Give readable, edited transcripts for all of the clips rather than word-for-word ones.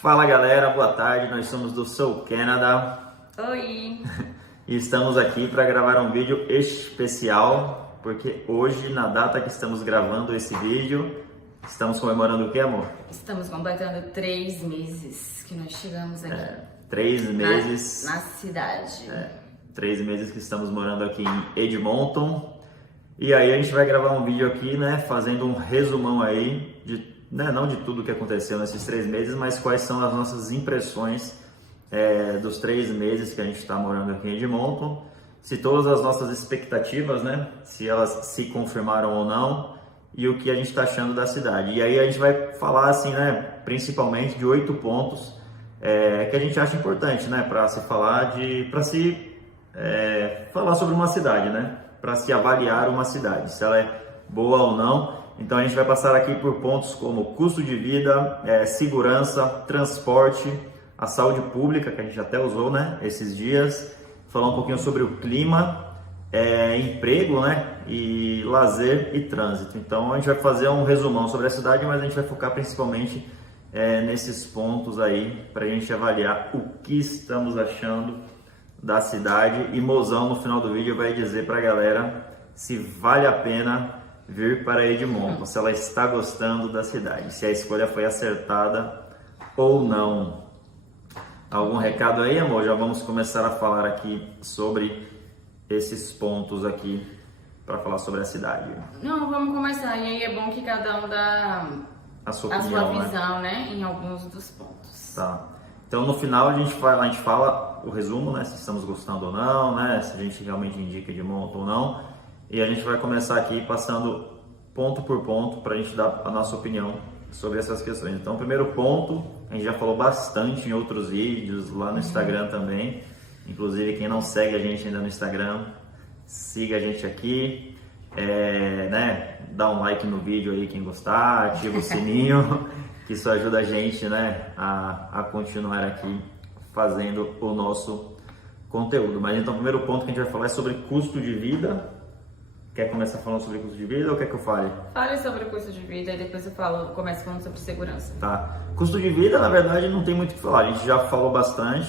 Fala galera, boa tarde, nós somos do Soul Canada. Oi! E estamos aqui para gravar um vídeo especial, porque hoje, na data que estamos gravando esse vídeo, estamos comemorando o que, amor? Estamos completando 3 meses que nós chegamos aqui. 3 meses... Na cidade. 3 meses que estamos morando aqui em Edmonton. E aí a gente vai gravar um vídeo aqui, né, fazendo um resumão aí, não de tudo que aconteceu nesses 3 meses, mas quais são as nossas impressões dos 3 meses que a gente está morando aqui em Edmonton, se todas as nossas expectativas, né, se elas se confirmaram ou não, e o que a gente está achando da cidade. E aí a gente vai falar assim, né, principalmente de 8 pontos que a gente acha importante, né, para se falar falar sobre uma cidade, né, para se avaliar uma cidade, se ela é boa ou não. Então a gente vai passar aqui por pontos como custo de vida, segurança, transporte, a saúde pública, que a gente até usou, né, esses dias, falar um pouquinho sobre o clima, emprego, né, e lazer e trânsito. Então a gente vai fazer um resumão sobre a cidade, mas a gente vai focar principalmente nesses pontos aí, para a gente avaliar o que estamos achando da cidade. E Mozão, no final do vídeo, vai dizer para a galera se vale a pena vir para Edmonton, se ela está gostando da cidade, se a escolha foi acertada ou não. Algum recado aí, amor? Já vamos começar a falar aqui sobre esses pontos aqui para falar sobre a cidade. Não, vamos começar. E aí é bom que cada um dá a sua visão, né, em alguns dos pontos. Tá. Então no final a gente fala o resumo, né, se estamos gostando ou não, né, se a gente realmente indica Edmonton ou não. E a gente vai começar aqui passando ponto por ponto para a gente dar a nossa opinião sobre essas questões. Então, o primeiro ponto, a gente já falou bastante em outros vídeos, lá no Instagram também. Inclusive, quem não segue a gente ainda no Instagram, siga a gente aqui. Dá um like no vídeo aí, quem gostar, ativa o sininho, que isso ajuda a gente, né, a continuar aqui fazendo o nosso conteúdo. Mas então, o primeiro ponto que a gente vai falar é sobre custo de vida. Quer começar falando sobre custo de vida ou quer que eu fale? Fale sobre o custo de vida e depois eu começo falando sobre segurança. Tá. Custo de vida, na verdade, não tem muito o que falar. A gente já falou bastante,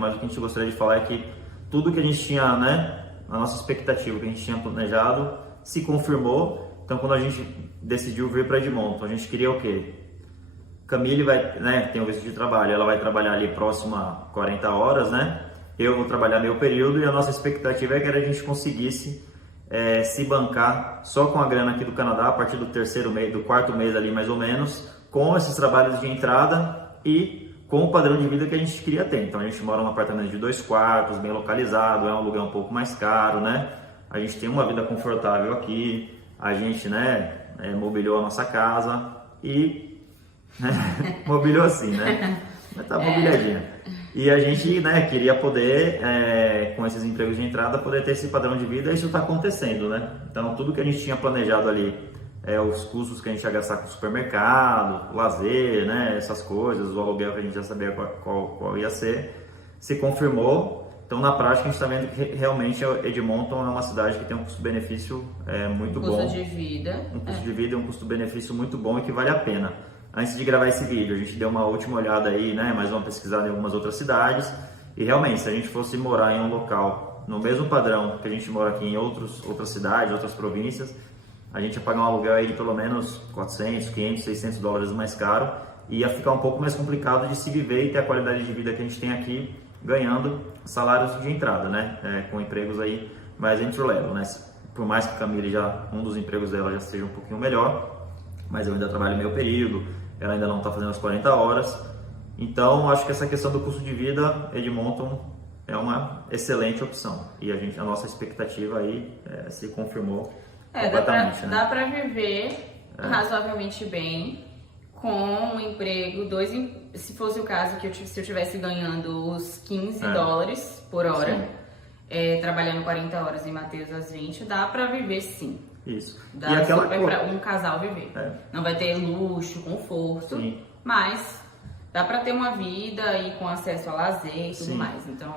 mas o que a gente gostaria de falar é que tudo que a gente tinha, né, a nossa expectativa, que a gente tinha planejado, se confirmou. Então, quando a gente decidiu vir para Edmonton, a gente queria o quê? Camille tem o visto de trabalho, ela vai trabalhar ali próximo a 40 horas, né? Eu vou trabalhar meio período e a nossa expectativa é que a gente conseguisse se bancar só com a grana aqui do Canadá a partir do 3º mês, do 4º mês ali mais ou menos, com esses trabalhos de entrada e com o padrão de vida que a gente queria ter. Então a gente mora num apartamento de 2 quartos, bem localizado, é um aluguel um pouco mais caro, né? A gente tem uma vida confortável aqui, a gente, né, mobiliou a nossa casa e mobiliou assim, né? Mas tá mobiliadinha. E a gente, né, queria poder, com esses empregos de entrada, poder ter esse padrão de vida, e isso está acontecendo, né? Então, tudo que a gente tinha planejado ali, os custos que a gente ia gastar com o supermercado, lazer, né, essas coisas, o aluguel que a gente já sabia qual ia ser, se confirmou. Então, na prática, a gente está vendo que realmente Edmonton é uma cidade que tem um custo-benefício muito bom. Custo de vida. Um custo de vida e um custo-benefício muito bom e que vale a pena. Antes de gravar esse vídeo, a gente deu uma última olhada aí, né, mais uma pesquisada em algumas outras cidades, e realmente, se a gente fosse morar em um local no mesmo padrão que a gente mora aqui em outras cidades, outras províncias, a gente ia pagar um aluguel aí de pelo menos 400, 500, 600 dólares mais caro, e ia ficar um pouco mais complicado de se viver e ter a qualidade de vida que a gente tem aqui, ganhando salários de entrada, né, com empregos aí mais entry-level, né, por mais que a Camille um dos empregos dela já seja um pouquinho melhor, mas eu ainda trabalho meio período, ela ainda não está fazendo as 40 horas. Então, acho que essa questão do custo de vida, Edmonton é uma excelente opção. E a nossa expectativa aí se confirmou completamente. Dá para viver razoavelmente bem com um emprego, se fosse o caso se eu estivesse ganhando os 15 dólares por hora, trabalhando 40 horas em Mateus às 20, dá para viver sim. Isso. Dá super para um casal viver. Não vai ter luxo, conforto, mas dá para ter uma vida e com acesso a lazer e tudo mais. Então,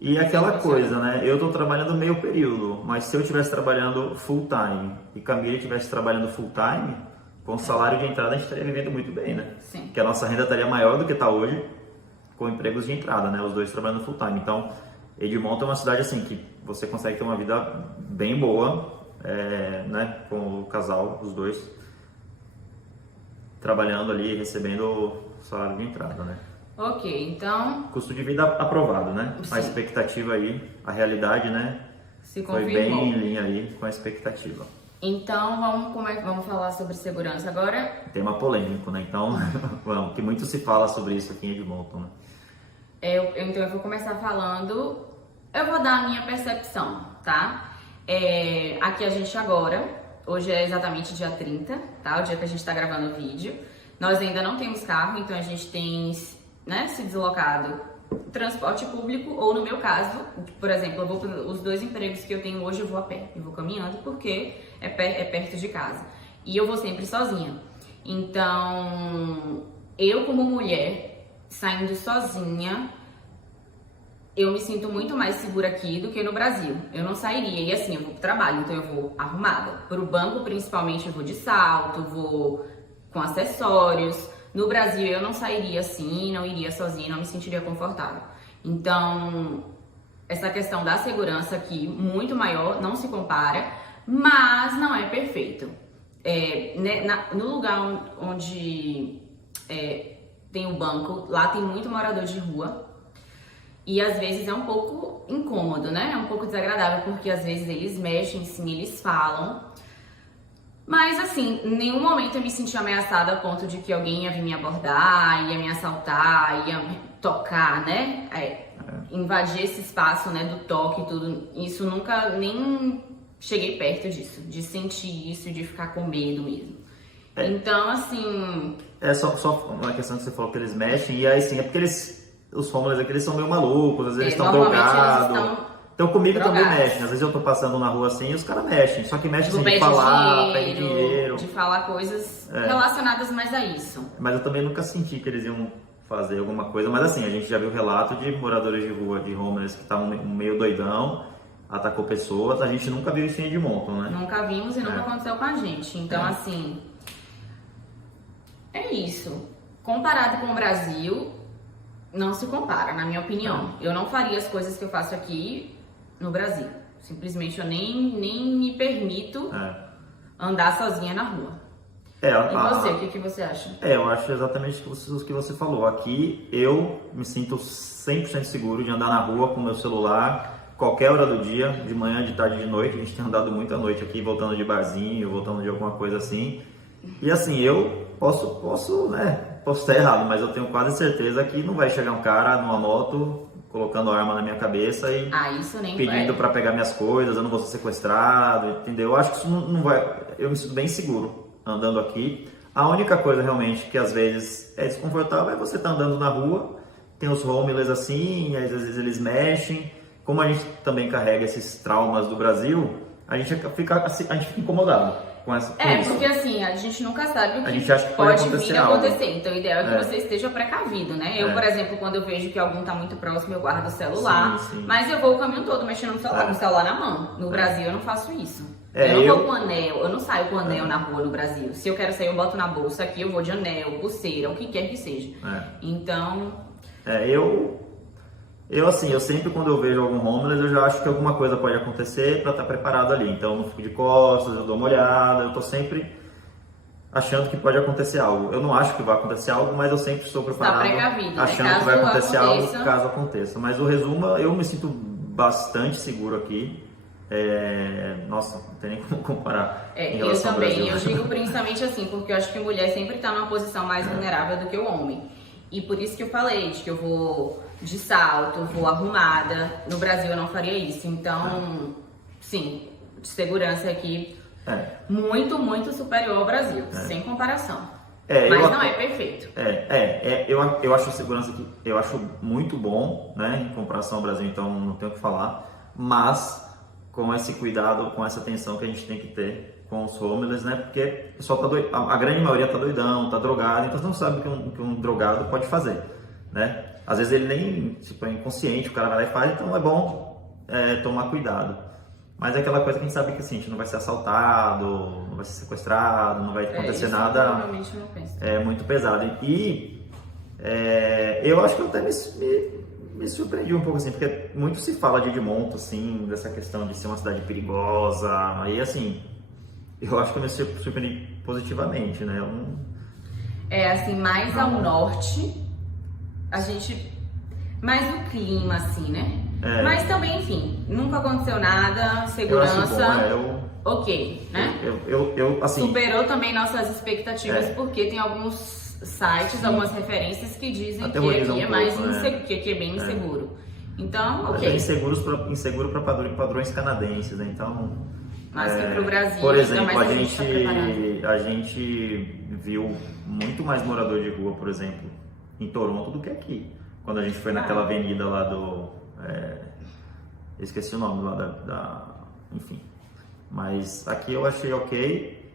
e aquela coisa, né? Eu tô trabalhando meio período, mas se eu estivesse trabalhando full time e Camille estivesse trabalhando full time, com o salário de entrada a gente estaria vivendo muito bem, né? Sim. Porque a nossa renda estaria maior do que está hoje com empregos de entrada, né? Os dois trabalhando full time. Então, Edmonton é uma cidade assim que você consegue ter uma vida bem boa, né? Com o casal, os dois trabalhando ali, recebendo o salário de entrada, né? Ok, então Custo de vida aprovado, né? Sim. A expectativa aí, a realidade, né? se Foi confirmou. bem em linha aí com a expectativa. Então vamos falar sobre segurança agora. Tema polêmico, né? Então, vamos, que muito se fala sobre isso aqui em Edmonton, né? Então eu vou começar falando, eu vou dar a minha percepção, tá? Aqui a gente agora, hoje é exatamente dia 30, tá? O dia que a gente tá gravando o vídeo. Nós ainda não temos carro, então a gente tem, né, se deslocado transporte público, ou no meu caso, por exemplo, os 2 empregos que eu tenho hoje eu vou a pé, eu vou caminhando porque é perto de casa. E eu vou sempre sozinha. Então, eu como mulher, saindo sozinha, eu me sinto muito mais segura aqui do que no Brasil. Eu não sairia, e assim, eu vou pro trabalho, então eu vou arrumada. Pro banco, principalmente, eu vou de salto, vou com acessórios. No Brasil, eu não sairia assim, não iria sozinha, não me sentiria confortável. Então, essa questão da segurança aqui, muito maior, não se compara, mas não é perfeito. No lugar onde tem o banco, lá tem muito morador de rua. E às vezes é um pouco incômodo, né? É um pouco desagradável, porque às vezes eles mexem, sim, eles falam. Mas assim, em nenhum momento eu me senti ameaçada a ponto de que alguém ia vir me abordar, ia me assaltar, ia me tocar, né? Invadir esse espaço, né, do toque e tudo. Isso nunca, nem cheguei perto disso, de sentir isso, de ficar com medo mesmo. Então, assim... Só uma questão que você falou que eles mexem, e aí sim, é porque os homeless aqui, eles são meio malucos, às vezes estão drogados. Então comigo drogados. Também mexem, às vezes eu tô passando na rua assim e os caras mexem, só que mexem assim, de pede falar, pede dinheiro. De falar coisas relacionadas mais a isso. Mas eu também nunca senti que eles iam fazer alguma coisa, mas assim, a gente já viu relato de moradores de rua, de homeless que estavam meio doidão, atacou pessoas, a gente nunca viu isso em Edmonton, né? Nunca vimos e nunca aconteceu com a gente, então assim, é isso. Comparado com o Brasil, não se compara, na minha opinião. Eu não faria as coisas que eu faço aqui no Brasil. Simplesmente eu nem me permito andar sozinha na rua. E você, o que você acha? Eu acho exatamente o que você falou. Aqui eu me sinto 100% seguro de andar na rua com meu celular, qualquer hora do dia, de manhã, de tarde, de noite. A gente tem andado muito à noite aqui, voltando de barzinho, voltando de alguma coisa assim. E assim, eu posso estar errado, mas eu tenho quase certeza que não vai chegar um cara numa moto colocando arma na minha cabeça e isso nem pedindo para pegar minhas coisas, eu não vou ser sequestrado, entendeu? Eu acho que isso não vai... Eu me sinto bem seguro andando aqui. A única coisa realmente que às vezes é desconfortável é você estar andando na rua, tem os homeless assim, às vezes eles mexem. Como a gente também carrega esses traumas do Brasil, a gente fica incomodado com isso. Porque assim, a gente nunca sabe o que acha que pode vir a acontecer. Então o ideal é que você esteja precavido, né? Eu, por exemplo, quando eu vejo que algum tá muito próximo, eu guardo o celular. Sim. Mas eu vou o caminho todo mexendo no celular, com o celular na mão. No Brasil eu não faço isso. Eu não vou com anel, eu não saio com anel na rua no Brasil. Se eu quero sair, eu boto na bolsa. Aqui eu vou de anel, pulseira, o que quer que seja. Então... Eu sempre, quando eu vejo algum homeless, eu já acho que alguma coisa pode acontecer para estar preparado ali. Então, eu não fico de costas, eu dou uma olhada, eu tô sempre achando que pode acontecer algo. Eu não acho que vai acontecer algo, mas eu sempre estou preparado, achando que vai acontecer algo caso aconteça. Mas o resumo, eu me sinto bastante seguro aqui. Nossa, não tem nem como comparar. Eu também, eu digo principalmente assim, porque eu acho que a mulher sempre está numa posição mais vulnerável do que o homem. E por isso que eu falei, de que eu vou de salto, vou arrumada. No Brasil eu não faria isso. Então, sim, de segurança aqui, muito, muito superior ao Brasil, sem comparação. Mas não é perfeito. Eu acho a segurança aqui, eu acho muito bom, né, em comparação ao Brasil, então não tenho o que falar. Mas com esse cuidado, com essa atenção que a gente tem que ter com os homeless, né? Porque o pessoal a grande maioria tá doidão, tá drogado, então você não sabe o que um drogado pode fazer, né? Às vezes ele nem, é inconsciente, o cara vai lá e faz, então é bom tomar cuidado. Mas é aquela coisa que a gente sabe que assim, a gente não vai ser assaltado, não vai ser sequestrado, não vai acontecer nada provavelmente não penso. muito pesado. E eu acho que eu até me surpreendi um pouco assim, porque muito se fala de Edmonton, assim, dessa questão de ser uma cidade perigosa. Aí assim, eu acho que eu me surpreendi positivamente, né? Assim, mais ao norte, a gente... Mais o clima, assim, né? Mas também, enfim, nunca aconteceu nada, segurança, ok, né? Assim, superou também nossas expectativas, porque tem alguns sites, algumas referências que dizem que aqui é mais inseguro, que aqui é bem inseguro. Então, ok. É inseguro para padrões canadenses, né? Então... Mas que pro Brasil, por exemplo, a a gente viu muito mais morador de rua, por exemplo, em Toronto do que aqui. Quando a gente foi naquela avenida lá esqueci o nome lá enfim. Mas aqui eu achei ok.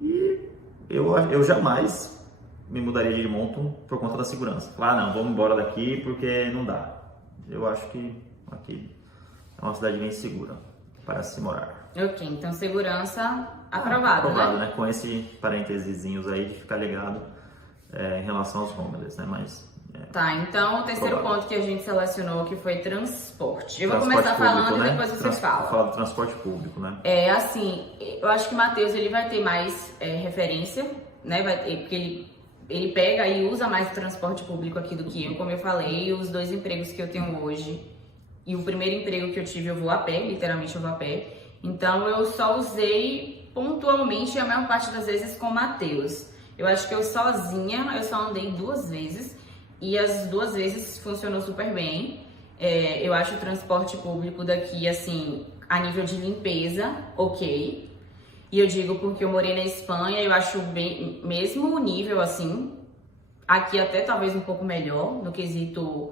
E eu jamais me mudaria de Edmonton por conta da segurança. Não, vamos embora daqui porque não dá. Eu acho que aqui é uma cidade bem segura para se morar. Ok, então segurança aprovado, né? Com esse parênteses aí de ficar ligado em relação aos homeless, né? Mas... Tá, então o terceiro ponto que a gente selecionou que foi transporte. Eu vou começar falando e depois você fala. Fala do transporte público, né? Assim, eu acho que o Matheus ele vai ter mais referência, né? Porque ele pega e usa mais o transporte público aqui do que eu, como eu falei, os 2 empregos que eu tenho hoje e o primeiro emprego que eu tive eu vou a pé, literalmente eu vou a pé. Então eu só usei pontualmente a maior parte das vezes com o Matheus. Eu acho que eu sozinha, eu só andei 2 vezes. E as 2 vezes funcionou super bem. Eu acho o transporte público daqui, assim, a nível de limpeza, ok. E eu digo porque eu morei na Espanha, eu acho bem, mesmo o nível, assim, aqui até talvez um pouco melhor, no quesito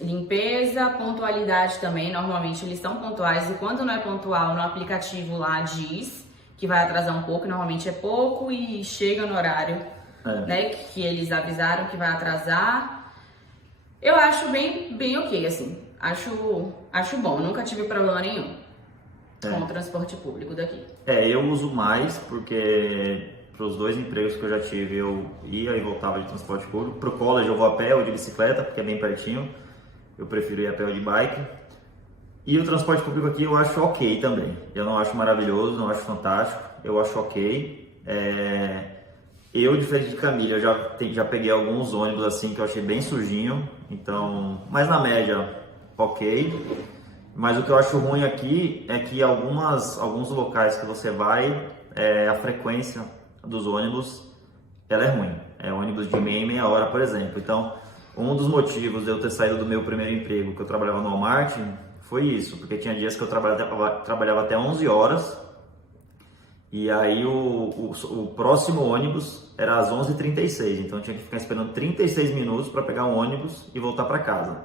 limpeza, pontualidade também. Normalmente eles são pontuais e quando não é pontual, no aplicativo lá diz que vai atrasar um pouco, normalmente é pouco e chega no horário. Né, que eles avisaram que vai atrasar. Eu acho bem ok, assim. Acho bom. Nunca tive problema nenhum com o transporte público daqui. Eu uso mais porque para os 2 empregos que eu já tive eu ia e voltava de transporte público. Pro college eu vou a pé ou de bicicleta, porque é bem pertinho. Eu prefiro ir a pé ou de bike. E o transporte público aqui eu acho ok também. Eu não acho maravilhoso, não acho fantástico. Eu acho ok. Eu, diferente de Camila, eu já peguei alguns ônibus assim que eu achei bem sujinho, então, mas na média, ok. Mas o que eu acho ruim aqui é que alguns locais que você vai, a frequência dos ônibus, ela é ruim. É ônibus de meia hora, por exemplo. Então, um dos motivos de eu ter saído do meu primeiro emprego, que eu trabalhava no Walmart, foi isso, porque tinha dias que eu trabalhava até 11 horas, e aí o próximo ônibus era às 11h36, então eu tinha que ficar esperando 36 minutos para pegar um ônibus e voltar para casa.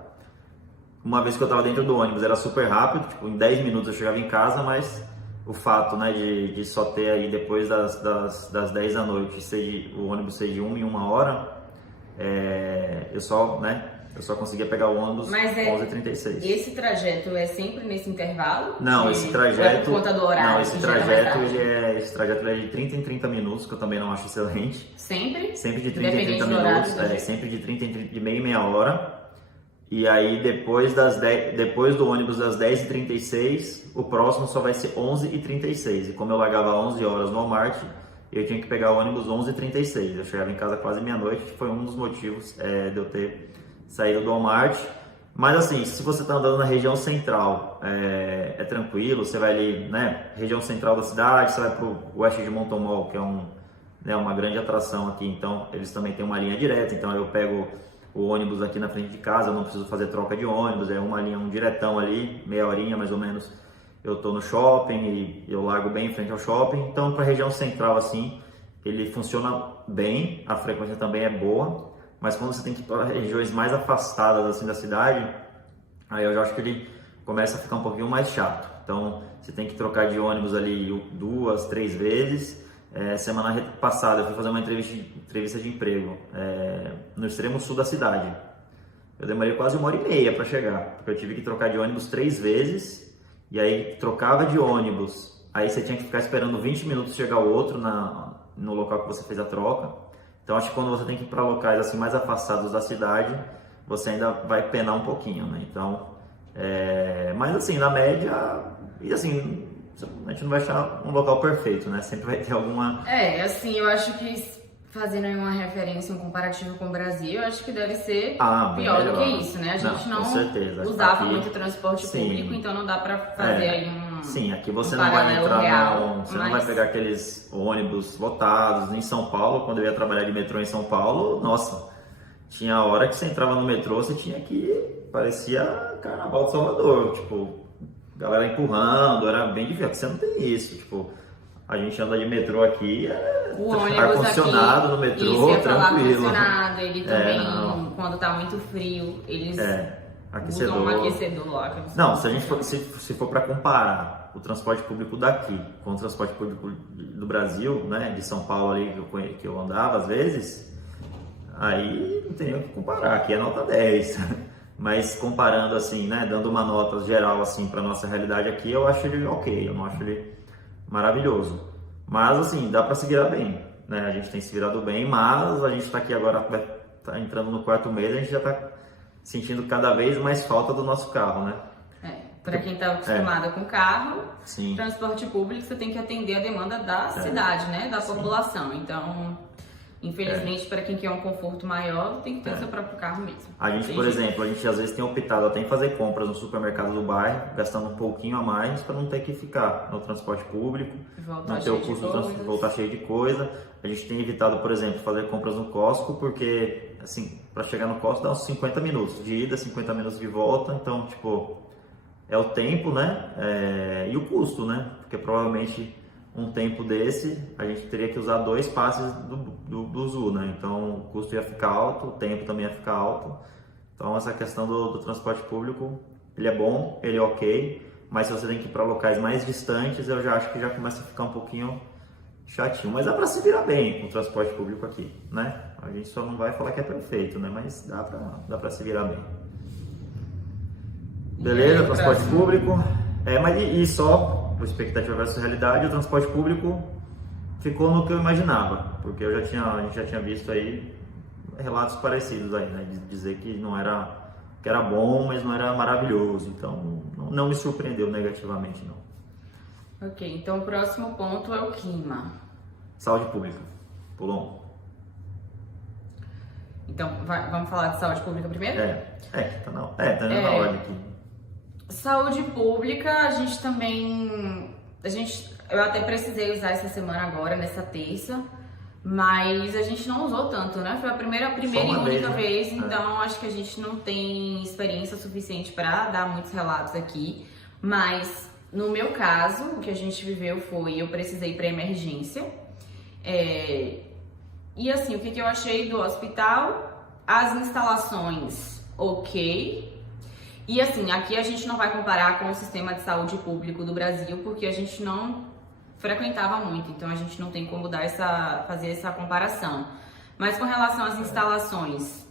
Uma vez que eu estava dentro do ônibus era super rápido, tipo, em 10 minutos eu chegava em casa, mas o fato, né, de só ter aí depois das 10 da noite o ônibus ser de 1 em 1 hora, eu só conseguia pegar o ônibus 11h36. Esse trajeto é sempre nesse intervalo? Não, esse trajeto... É por conta do horário? Não, esse trajeto é de 30 em 30 minutos, que eu também não acho excelente. Sempre? Sempre de 30 em 30 minutos, sempre de 30 de meia e meia hora. E aí depois do ônibus das 10h36, o próximo só vai ser 11h36. E como eu largava 11 horas no Walmart, eu tinha que pegar o ônibus 11h36. Eu chegava em casa quase meia-noite, que foi um dos motivos de eu ter saído do Walmart. Mas assim, se você está andando na região central, é tranquilo, você vai ali, né, região central da cidade, você vai para o West Edmonton Mall, que é uma grande atração aqui, então eles também têm uma linha direta, então eu pego o ônibus aqui na frente de casa, eu não preciso fazer troca de ônibus, é uma linha, um diretão ali, meia horinha mais ou menos, eu estou no shopping e eu largo bem em frente ao shopping. Então para a região central assim, ele funciona bem, a frequência também é boa. Mas quando você tem que ir para regiões mais afastadas assim da cidade, aí eu já acho que ele começa a ficar um pouquinho mais chato. Então você tem que trocar de ônibus ali 2, 3 vezes. Semana passada eu fui fazer uma entrevista de emprego no extremo sul da cidade. Eu demorei quase 1h30 para chegar, porque eu tive que trocar de ônibus 3 vezes e aí trocava de ônibus, aí você tinha que ficar esperando 20 minutos chegar o outro no local que você fez a troca. Então acho que quando você tem que ir para locais assim mais afastados da cidade, você ainda vai penar um pouquinho, né? Então, mas assim, na média, e assim, a gente não vai achar um local perfeito, né? Sempre vai ter alguma... assim, eu acho que fazendo aí uma referência, um comparativo com o Brasil, eu acho que deve ser pior do que isso, né? A gente não usava muito transporte público, então não dá pra fazer aí um... Sim, aqui você não vai entrar você não vai pegar aqueles ônibus lotados. Em São Paulo, quando eu ia trabalhar de metrô em São Paulo, nossa, tinha hora que você entrava no metrô, você tinha que... parecia Carnaval de Salvador, tipo, galera empurrando, era bem difícil. Você não tem isso, tipo, a gente anda de metrô aqui, o ônibus ar-condicionado no metrô, tranquilo. Ar-condicionado, ele também, quando tá muito frio, eles usam um aquecedor lá. Não, se a gente for, se for para comparar o transporte público daqui com o transporte público do Brasil, né, de São Paulo ali que eu andava às vezes, aí não tem nem o que comparar, aqui é nota 10. Mas comparando assim, né, dando uma nota geral assim para nossa realidade aqui, eu acho ele ok, eu não acho ele maravilhoso. Mas assim, dá para se virar bem, né? A gente tem se virado bem, mas a gente está aqui agora, tá entrando no 4º mês, a gente já está sentindo cada vez mais falta do nosso carro, né? Para quem está acostumado com carro, sim, transporte público, você tem que atender a demanda da cidade, né? Da população. Então, infelizmente, para quem quer um conforto maior, tem que ter o seu próprio carro mesmo. A gente, por exemplo, a gente às vezes tem optado até em fazer compras no supermercado do bairro, gastando um pouquinho a mais para não ter que ficar no transporte público, não ter o custo de voltar cheio de coisa. A gente tem evitado, por exemplo, fazer compras no Costco, porque, assim, para chegar no Costco dá uns 50 minutos de ida, 50 minutos de volta, então, tipo, é o tempo, né, e o custo, né, porque provavelmente um tempo desse, a gente teria que usar 2 passes do Zu, né? Então o custo ia ficar alto, o tempo também ia ficar alto. Então essa questão do transporte público, ele é bom, ele é ok, mas se você tem que ir para locais mais distantes, eu já acho que já começa a ficar um pouquinho chatinho. Mas dá para se virar bem com o transporte público aqui, né? A gente só não vai falar que é perfeito, né? Mas dá para se virar bem. Beleza, transporte público. Mas só... expectativa versus realidade, o transporte público ficou no que eu imaginava, porque a gente já tinha visto aí relatos parecidos aí, né, de dizer que que era bom, mas não era maravilhoso, então não me surpreendeu negativamente não. Ok, então o próximo ponto é o clima. Saúde pública, pulou. Então vamos falar de saúde pública primeiro? Tá na ordem aqui. Saúde pública, eu até precisei usar essa semana agora, nessa terça, mas a gente não usou tanto, né? Foi a primeira e única vez, então acho que a gente não tem experiência suficiente para dar muitos relatos aqui, mas no meu caso, o que a gente viveu foi, eu precisei ir para emergência, e assim, o que eu achei do hospital? As instalações, ok. E assim, aqui a gente não vai comparar com o sistema de saúde público do Brasil, porque a gente não frequentava muito, então a gente não tem como fazer essa comparação. Mas com relação às instalações,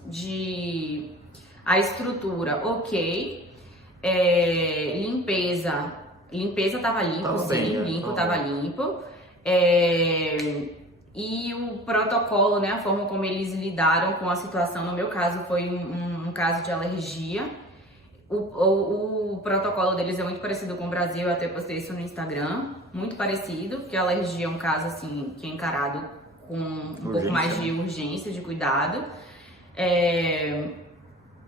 a estrutura, ok. Limpeza estava limpo, estava limpo. E o protocolo, né, a forma como eles lidaram com a situação, no meu caso foi um caso de alergia. O protocolo deles é muito parecido com o Brasil, eu até postei isso no Instagram, muito parecido, porque a alergia é um caso assim que é encarado com um pouco mais de urgência, de cuidado.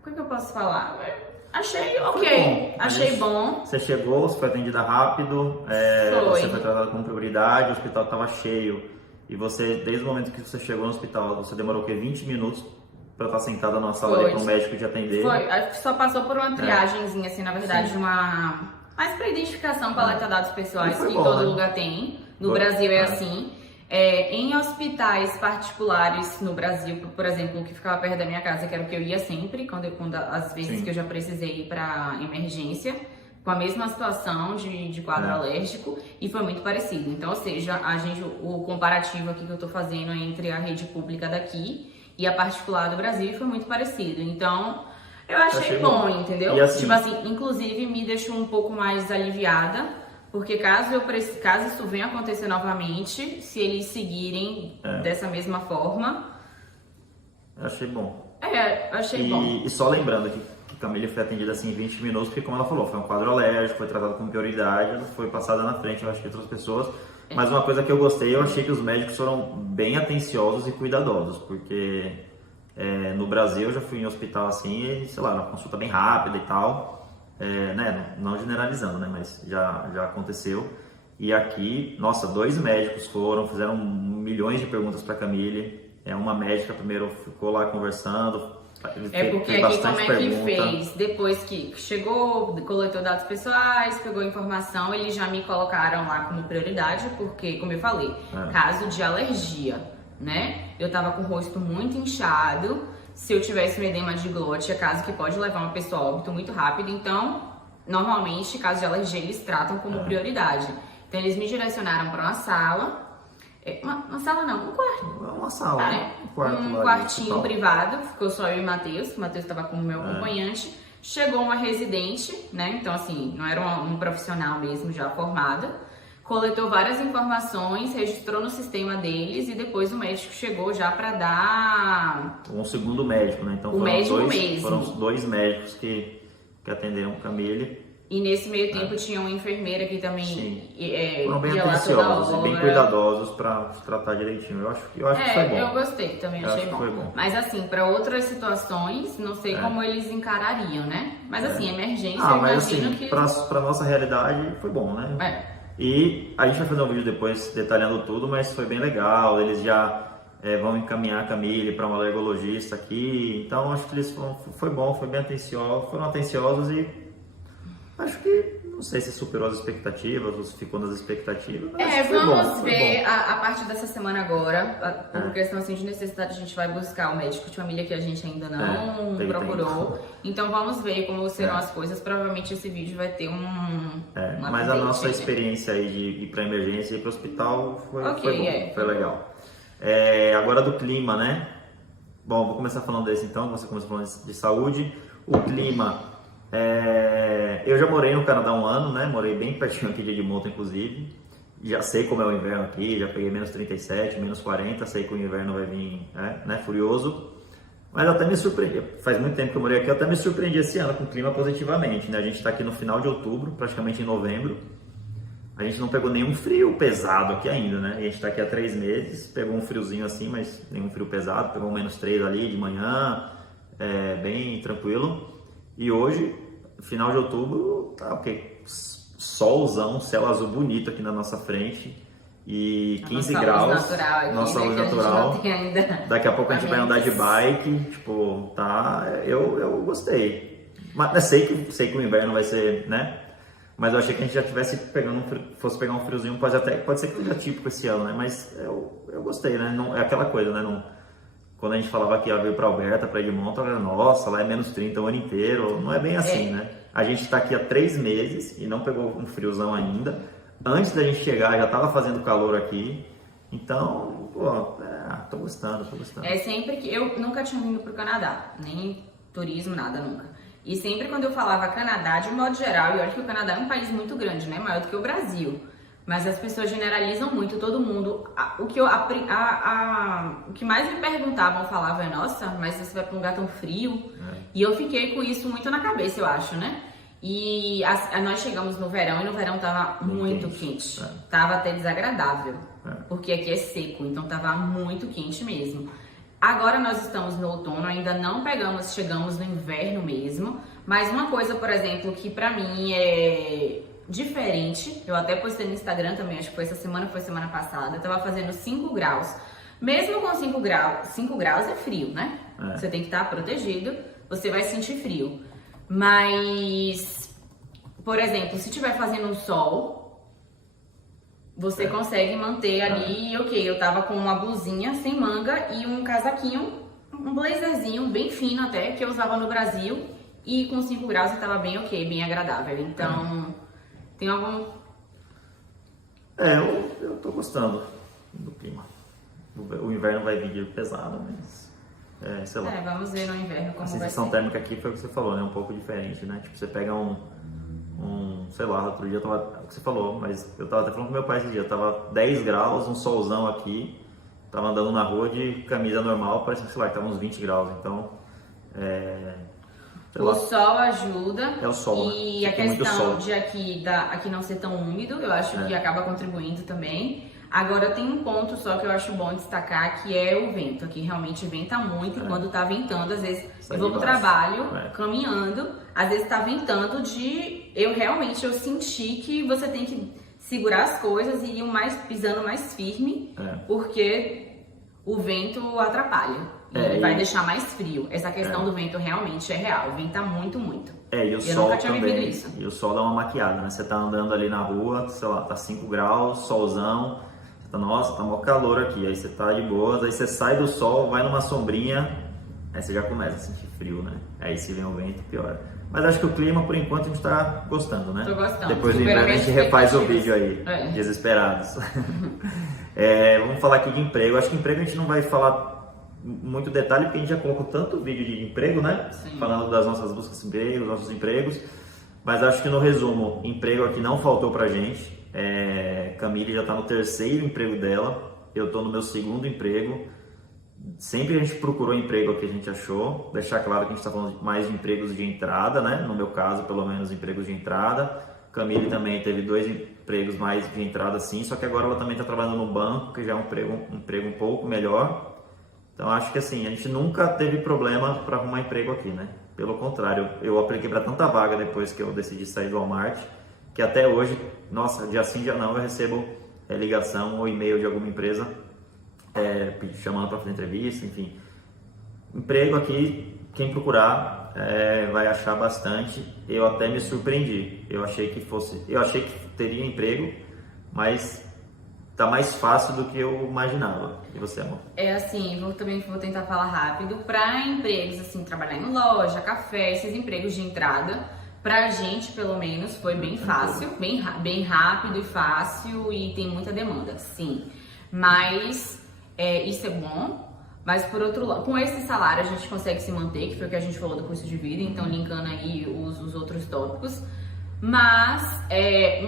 O que eu posso falar? Achei ok, achei bom. Você chegou, você foi atendida rápido, você foi tratada com prioridade, o hospital estava cheio. E você, desde o momento que você chegou no hospital, você demorou o quê? 20 minutos para estar sentada na sala para o médico te atender? Foi, só passou por uma triagenzinha, assim, na verdade, mais para identificação, coleta dados pessoais, que bom, todo lugar tem. No Brasil é assim. Em hospitais particulares no Brasil, por exemplo, que ficava perto da minha casa, que era o que eu ia sempre, às vezes que eu já precisei ir para emergência, com a mesma situação de quadro alérgico, e foi muito parecido. Então, ou seja, o comparativo aqui que eu tô fazendo entre a rede pública daqui e a particular do Brasil foi muito parecido. Então, Eu achei bom, entendeu? E assim, tipo assim, inclusive me deixou um pouco mais aliviada, porque caso isso venha acontecer novamente, se eles seguirem dessa mesma forma... Eu achei bom. Eu achei bom. E só lembrando que Camille foi atendida assim em 20 minutos, porque como ela falou, foi um quadro alérgico, foi tratado com prioridade, não foi passada na frente, eu acho que outras pessoas. Mas uma coisa que eu gostei, eu achei que os médicos foram bem atenciosos e cuidadosos, porque no Brasil eu já fui em hospital assim, e, sei lá, uma consulta bem rápida e tal, né, não generalizando, né, mas já aconteceu. E aqui, nossa, 2 médicos fizeram milhões de perguntas para Camille. Uma médica primeiro ficou lá conversando. Porque aqui como é que fez? Depois que chegou, coletou dados pessoais, pegou informação, eles já me colocaram lá como prioridade, porque, como eu falei, caso de alergia, né? Eu tava com o rosto muito inchado, se eu tivesse um edema de glote, é caso que pode levar uma pessoa a óbito muito rápido, então, normalmente, caso de alergia, eles tratam como prioridade. Então, eles me direcionaram para uma sala, uma sala não, um quarto. Uma sala, um quartinho privado, ficou só eu e o Matheus, que o Matheus estava como meu acompanhante. Chegou uma residente, né? Então, assim, não era um profissional mesmo, já formada. Coletou várias informações, registrou no sistema deles e depois o médico chegou já para dar... Um segundo médico, né? Então foram 2 médicos que atenderam Camille. E nesse meio tempo tinha uma enfermeira que também foram bem atenciosos e bem cuidadosos para tratar direitinho. Eu acho que foi bom. Eu gostei, também achei bom. Foi bom. Mas assim, para outras situações, não sei como eles encarariam, né? Mas assim, emergência, eu mas imagino assim, que... para nossa realidade foi bom, né? E a gente vai fazer um vídeo depois detalhando tudo, mas foi bem legal. Eles já vão encaminhar a Camille para um alergologista aqui. Então acho que foi bom, foi bem atencioso, foram atenciosos e acho que, não sei se superou as expectativas ou se ficou nas expectativas. Mas vamos ver a partir dessa semana agora. Por questão assim, de necessidade, a gente vai buscar o médico de família que a gente ainda não procurou. Então vamos ver como serão as coisas. Provavelmente esse vídeo vai ter mas a nossa experiência aí de ir para emergência e ir para o hospital foi bom, foi legal. Agora do clima, né? Bom, vou começar falando desse então. Você começou falando de saúde. O clima... eu já morei no Canadá 1 ano, né? Morei bem pertinho aqui de Edmonton, inclusive. Já sei como é o inverno aqui, já peguei menos 37, menos 40, sei que o inverno vai vir, né, furioso. Mas até me surpreendi, faz muito tempo que eu morei aqui, eu até me surpreendi esse ano com o clima positivamente, né? A gente está aqui no final de outubro, praticamente em novembro. A gente não pegou nenhum frio pesado aqui ainda, né? A gente está aqui há 3 meses, pegou um friozinho assim, mas nenhum frio pesado, pegou um menos 3 ali de manhã, bem tranquilo. E hoje, final de outubro, tá solzão, céu azul bonito aqui na nossa frente e 15 graus. Nossa luz natural. Daqui a pouco a gente vai andar de bike, tipo, tá, eu gostei. Mas sei que o inverno vai ser, né? Mas eu achei que a gente já tivesse fosse pegar um friozinho, pode ser que seja típico esse ano, né? Mas eu gostei, né? Não, é aquela coisa, né? Não, quando a gente falava que ia vir para Alberta, para Edmonton, era, nossa, lá é menos 30 o ano inteiro. Não é bem assim, né? A gente está aqui há 3 meses e não pegou um friozão ainda. Antes da gente chegar, já estava fazendo calor aqui. Então, tô gostando. Sempre que... Eu nunca tinha vindo pro Canadá, nem turismo, nada, nunca. E sempre quando eu falava Canadá, de modo geral, e olha que o Canadá é um país muito grande, né? Maior do que o Brasil. Mas as pessoas generalizam muito, todo mundo. O que mais me perguntavam, falavam, nossa, mas você vai pra um lugar tão frio? E eu fiquei com isso muito na cabeça, eu acho, né? E nós chegamos no verão e no verão tava muito quente. Tava até desagradável, porque aqui é seco, então tava muito quente mesmo. Agora nós estamos no outono, ainda não chegamos no inverno mesmo. Mas uma coisa, por exemplo, que pra mim é diferente, eu até postei no Instagram também, acho que foi essa semana, foi semana passada, eu tava fazendo 5 graus. Mesmo com 5 graus é frio, né? Você tem que estar protegido, você vai sentir frio. Mas, por exemplo, se estiver fazendo um sol, você consegue manter ali, eu tava com uma blusinha sem manga e um casaquinho, um blazerzinho bem fino até, que eu usava no Brasil, e com 5 graus eu tava bem bem agradável. Então, tem algum... eu tô gostando do clima. O inverno vai vir pesado, mas sei lá. Vamos ver no inverno como A vai sensação ser. térmica aqui foi o que você falou, né? Um pouco diferente, né? Tipo, você pega sei lá, outro dia eu tava, o que você falou, mas eu tava até falando com meu pai esse dia, tava 10 graus, um solzão aqui, tava andando na rua de camisa normal, parecia, sei lá, que tava uns 20 graus, então, sei O lá. sol ajuda. É o sol, né? E a Fica muito questão sol. de aqui não ser tão úmido, eu acho que acaba contribuindo também. Agora tem um ponto só que eu acho bom destacar, que é o vento. Aqui realmente venta muito e quando tá ventando, às vezes Sai eu vou de pro baixo. trabalho caminhando, às vezes tá ventando eu senti que você tem que segurar as coisas e ir pisando mais firme, porque o vento atrapalha. E vai deixar mais frio. Essa questão do vento realmente é real. Venta muito, muito. E o Eu sol nunca tinha vivido também. isso. E o sol dá uma maquiada, né? Você tá andando ali na rua, sei lá, tá 5 graus, solzão. Você tá, nossa, tá mó calor aqui. Aí você tá de boas, aí você sai do sol, vai numa sombrinha, aí você já começa a sentir frio, né? Aí se vem o vento, piora. Mas acho que o clima, por enquanto, a gente tá gostando, né? Tô gostando. Depois do Superou inverno a gente minhas refaz o expectativas. vídeo aí, desesperados. Vamos falar aqui de emprego. Acho que emprego a gente não vai falar muito detalhe, porque a gente já colocou tanto vídeo de emprego, né? Sim. Falando das nossas buscas de emprego, nossos empregos. Mas acho que no resumo, emprego aqui não faltou pra gente. Camille já tá no 3º emprego dela. Eu tô no meu 2º emprego. Sempre a gente procurou emprego que a gente achou. Deixar claro que a gente está falando mais de empregos de entrada, né? No meu caso, pelo menos empregos de entrada. Camille também teve 2 empregos mais de entrada, sim. Só que agora ela também está trabalhando no banco, que já é um emprego um pouco melhor. Então acho que assim, a gente nunca teve problema para arrumar emprego aqui, né? Pelo contrário, eu apliquei para tanta vaga depois que eu decidi sair do Walmart, que até hoje, nossa, dia sim, dia não, eu recebo ligação ou e-mail de alguma empresa chamando para fazer entrevista, enfim. Emprego aqui, quem procurar vai achar bastante. Eu até me surpreendi. Eu achei que teria emprego, mas tá mais fácil do que eu imaginava. E você, amor? Assim, também vou tentar falar rápido. Para empregos, assim, trabalhar em loja, café, esses empregos de entrada, pra gente, pelo menos, foi bem fácil, bem rápido e fácil, e tem muita demanda, sim. Mas isso é bom. Mas por outro lado, com esse salário a gente consegue se manter, que foi o que a gente falou do custo de vida, então linkando aí os outros tópicos. Mas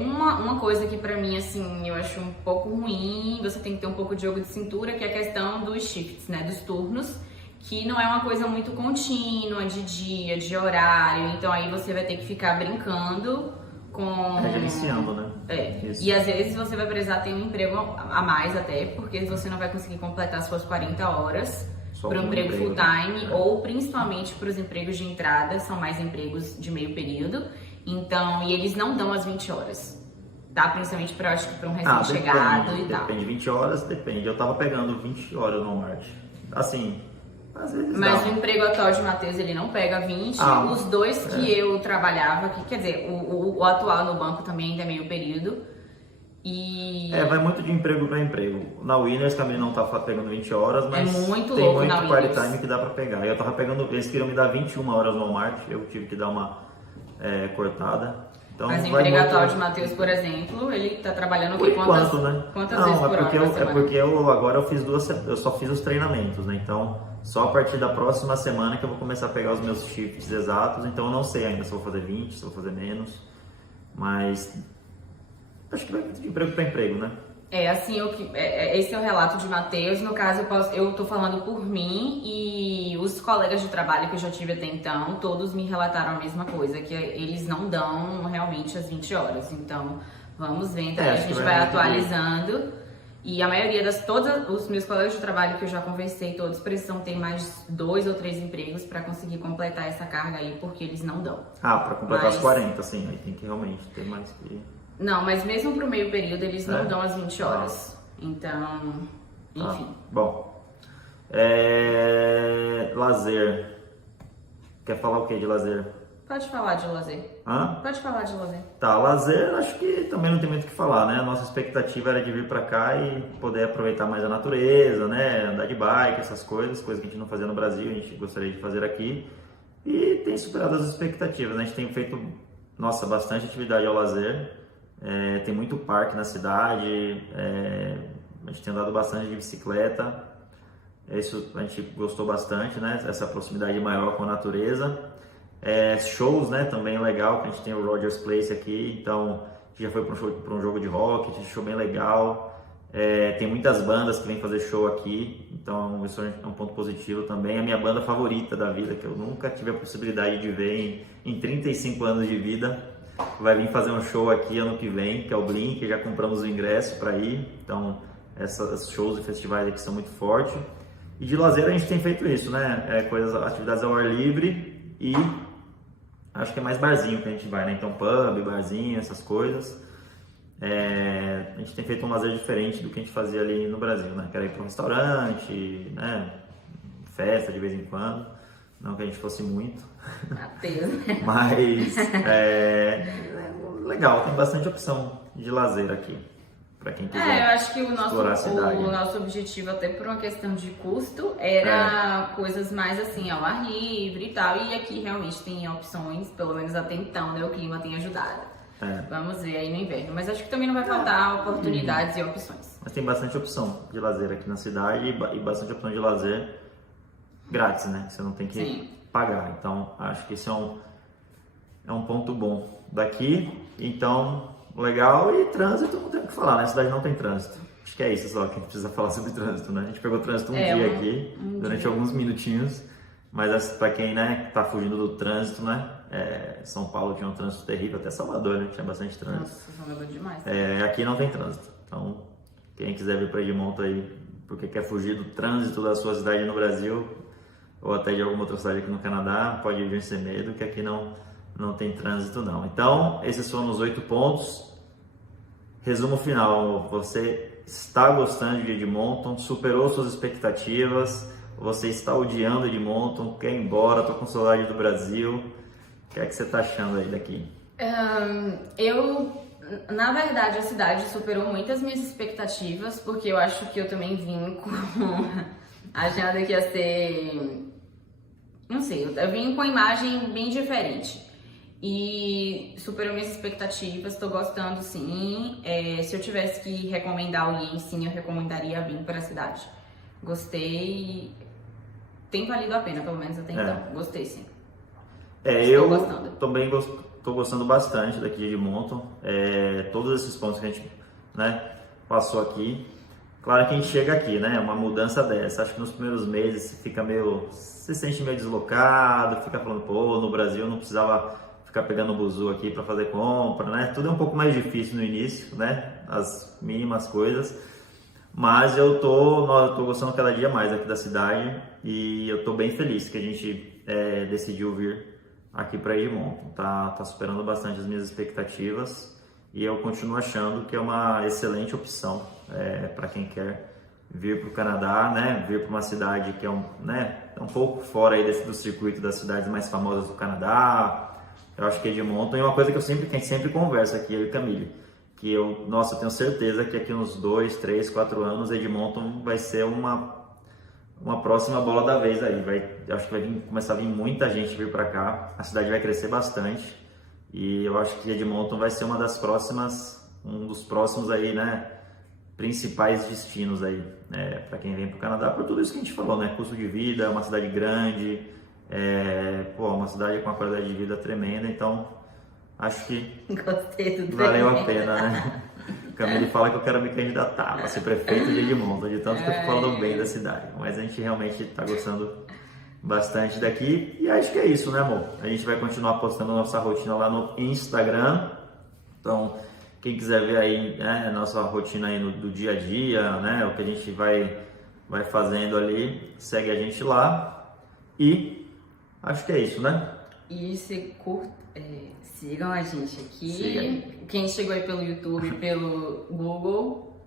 uma coisa que pra mim, assim, eu acho um pouco ruim, você tem que ter um pouco de jogo de cintura, que é a questão dos shifts, né, dos turnos, que não é uma coisa muito contínua, de dia, de horário, então aí você vai ter que ficar brincando com... gerenciando, né? E às vezes você vai precisar ter um emprego a mais até, porque você não vai conseguir completar suas 40 horas para um emprego full time, ou principalmente para os empregos de entrada, são mais empregos de meio período. Então, e eles não dão as 20 horas, tá? Principalmente acho que para um recém-chegado e tal. Depende, 20 horas, depende. Eu tava pegando 20 horas no Walmart. Assim, às vezes Mas não. o emprego atual de Matheus, ele não pega 20. Os 2 que eu trabalhava, quer dizer, o atual no banco também ainda é meio período. Vai muito de emprego para emprego. Na Winners também não tá pegando 20 horas, mas muito tem louco muito na Winners. part-time que dá para pegar. Eu tava pegando, eles queriam me dar 21 horas no Walmart, eu tive que dar uma cortada. Então, mas o emprego atual de Matheus, por exemplo, ele tá trabalhando por enquanto, né? quantas não, vezes por porque hora? é porque eu só fiz os treinamentos, né? Então, só a partir da próxima semana que eu vou começar a pegar os meus shifts exatos. Então, eu não sei ainda se eu vou fazer 20, se eu vou fazer menos. Mas acho que vai muito de emprego para emprego, né? Assim, esse é o relato de Matheus. No caso, eu tô falando por mim, e os colegas de trabalho que eu já tive até então, todos me relataram a mesma coisa, que eles não dão realmente as 20 horas. Então, vamos vendo, a gente vai atualizando. E a maioria todos os meus colegas de trabalho que eu já conversei, todos precisam ter mais 2 ou 3 empregos para conseguir completar essa carga aí, porque eles não dão. Para completar as 40, sim, aí tem que realmente ter mais que... Não, mas mesmo pro meio período eles não dão as 20 horas. Então, enfim. Bom, lazer. Quer falar o que de lazer? Pode falar de lazer. Pode falar de lazer. Tá, lazer acho que também não tem muito o que falar, né? A nossa expectativa era de vir pra cá e poder aproveitar mais a natureza, né? Andar de bike, essas coisas que a gente não fazia no Brasil, a gente gostaria de fazer aqui. E tem superado as expectativas, né? A gente tem feito, bastante atividade ao lazer. Tem muito parque na cidade, a gente tem andado bastante de bicicleta, Isso a gente gostou bastante, né? Essa proximidade maior com a natureza. Shows, né? Também legal, que a gente tem o Rogers Place aqui, então a gente já foi para um jogo de rock, show bem legal. Tem muitas bandas que vêm fazer show aqui, então isso é um ponto positivo também. A minha banda favorita da vida, que eu nunca tive a possibilidade de ver em 35 anos de vida, vai vir fazer um show aqui ano que vem, que é o Blink, já compramos o ingresso para ir, então esses shows e festivais aqui são muito fortes. E de lazer a gente tem feito isso, né? Atividades ao ar livre e acho que é mais barzinho que a gente vai, né? Então pub, barzinho, essas coisas. A gente tem feito um lazer diferente do que a gente fazia ali no Brasil, né? Que era ir para um restaurante, né? Festa de vez em quando, não que a gente fosse muito. Mas legal, tem bastante opção de lazer aqui. Pra quem quiser eu acho que o cidade. nosso objetivo, até por uma questão de custo, era coisas mais assim, ao ar livre e tal. E aqui realmente tem opções, pelo menos até então, né? O clima tem ajudado. Vamos ver aí no inverno. Mas acho que também não vai faltar oportunidades e opções. Mas tem bastante opção de lazer aqui na cidade e bastante opção de lazer grátis, né? Você não tem que pagar. Então, acho que isso é um ponto bom daqui. Então, legal. E trânsito, não tem o que falar, né? A cidade não tem trânsito. Acho que é isso só que a gente precisa falar sobre trânsito, né? A gente pegou trânsito um dia aqui, durante alguns minutinhos. Mas para quem, né, tá fugindo do trânsito, né? São Paulo tinha um trânsito terrível, até Salvador, né? Tinha bastante trânsito. Nossa, Salvador demais. Aqui não tem trânsito. Então, quem quiser vir para Edmonton aí, porque quer fugir do trânsito da sua cidade no Brasil, ou até de alguma outra cidade aqui no Canadá, pode vir sem medo, que aqui não tem trânsito não. Então, esses foram os 8 pontos. Resumo final, você está gostando de Edmonton, superou suas expectativas, você está odiando Edmonton, quer ir embora, tô com saudade do Brasil. O que é que você está achando aí daqui? Na verdade, a cidade superou muitas minhas expectativas, porque eu acho que eu também vim com achando que ia ser, não sei, eu vim com uma imagem bem diferente e superou minhas expectativas. Estou gostando, sim. Se eu tivesse que recomendar alguém, sim, eu recomendaria vir para a cidade. Gostei, tem valido a pena, pelo menos até então. Gostei, sim. Eu também estou gostando bastante daqui de Edmonton. Todos esses pontos que a gente, né, passou aqui. Claro que a gente chega aqui, né? Uma mudança dessa. Acho que nos primeiros meses você se sente meio deslocado, fica falando, pô, no Brasil não precisava ficar pegando o buzu aqui para fazer compra, né? Tudo é um pouco mais difícil no início, né? As mínimas coisas. Mas eu tô gostando cada dia mais aqui da cidade e eu tô bem feliz que a gente decidiu vir aqui para Edmonton. Tá superando bastante as minhas expectativas e eu continuo achando que é uma excelente opção para quem quer vir para o Canadá, né? Vir para uma cidade que é um pouco fora aí do circuito das cidades mais famosas do Canadá. Eu acho que Edmonton é uma coisa que a gente sempre conversa aqui, eu e Camille, que eu tenho certeza que aqui uns 2, 3, 4 anos Edmonton vai ser uma próxima bola da vez aí. Acho que vai começar a vir muita gente vir para cá, a cidade vai crescer bastante e eu acho que Edmonton vai ser um dos próximos aí, né, principais destinos aí, para quem vem para o Canadá, por tudo isso que a gente falou, né, custo de vida, uma cidade grande, uma cidade com uma qualidade de vida tremenda, então acho que valeu a pena, né? O Camille fala que eu quero me candidatar para ser prefeito de Edmonton, de tanto que eu tô falando bem da cidade. Mas a gente realmente está gostando bastante daqui. E acho que é isso, né, amor? A gente vai continuar postando a nossa rotina lá no Instagram. Então, quem quiser ver aí, né, a nossa rotina aí do dia a dia, né, o que a gente vai fazendo ali, segue a gente lá. E acho que é isso, né? E sigam a gente aqui. Quem chegou aí pelo YouTube, pelo Google,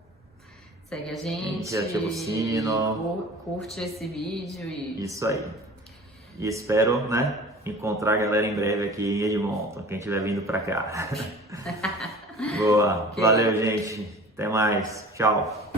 segue a gente. Ativa o sino. Curte esse vídeo. Isso aí. E espero, né, encontrar a galera em breve aqui em Edmonton, quem estiver vindo pra cá. Boa. Valeu, gente. Até mais. Tchau.